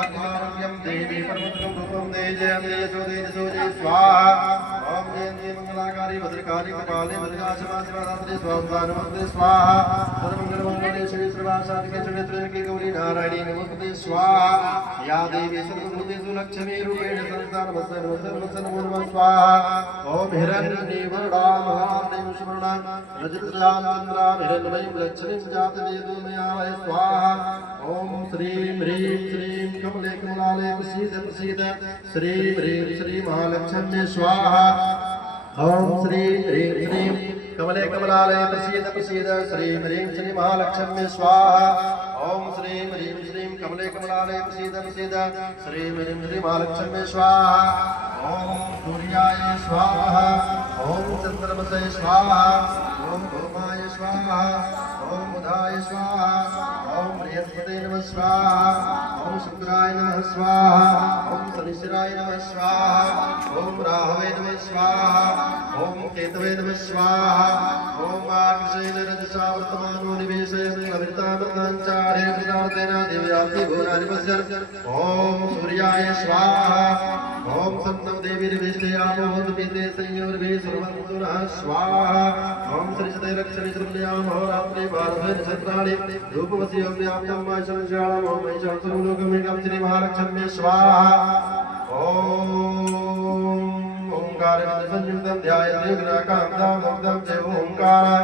सौभाग्यमारोग्यं देवी परमोत्तमं रूपं देजयं देजो देजसो जय स्वाहा ओम जयंती मंगलाकारी भद्रकाली कपाले भद्रकाशमासिमादात्री स्वाहा नमस्ते स्वाहा सर्वमंगलमंगले श्री श्रीवासादिके चरित्रके गौरी नारायणी नमस्ते स्वाहा या देवी सर्वभूतेषु लक्ष्मी रूपेण संस्थानमस्य नमस्ते नमो नमः स्वाहा ओम हिरण्यवर्णा महादेव सुवर्णा रजतजालचंद्रा हिरण्मयीं लक्ष्मीं जातवेदोमयाय स्वाहा ओम श्रीं ह्रीं श्रीं कमले कमलालय प्रसीद प्रसीद श्रीं ह्रीं श्री महालक्ष्मी स्वाहा ओम श्रीं ह्रीं श्रीं कमले कमलालय प्रसीद प्रसीद श्रीं ह्रीं श्री महालक्ष्मी स्वाहा ओम श्रीं ह्रीं श्रीं कमले कमलालय प्रसीद प्रसीद श्रीं ह्रीं श्री महालक्ष्मी स्वाहा ओम सूर्याय स्वाहा ओम चंद्रमसे स्वाहा ओम भौमाय स्वाहा ओम बुधाय स्वाहा ओम बृहस्पते नमः स्वाहा ओम शुक्राय नमः स्वाहा ओम शनिश्चराय नमः स्वाहा ओम राहवे नमः स्वाहा ओम केतवे नमः स्वाहा ओम आकृषेण रजसा वर्तमानो निवेशयन् लवितामृताञ्चारे कृतार्थेन दिव्याति भुवनानि पश्यन् ओम सूर्याय स्वाहा ओम सन्नं देवी निवेशयामो पीते संयोर्भे सर्वन्तु नः स्वाहा ओम श्रीसते रक्षणे श्रुल्यामो रात्रि भारते नक्षत्राणि रूपवसी अव्याप्तं माशंशाळम् ओम ऐशां सर्वलोकमेकं श्री महालक्ष्मी स्वाहा ओम ओंकार संयुक्तं ध्यायते विनाकान्तं देव ओंकाराय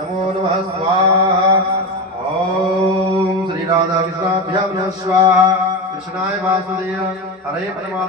नमो नमः स्वाहा ओम श्री राधा कृष्णाभ्यां नमः स्वाहा कृष्णाय वासुदेव हरे परमात्मा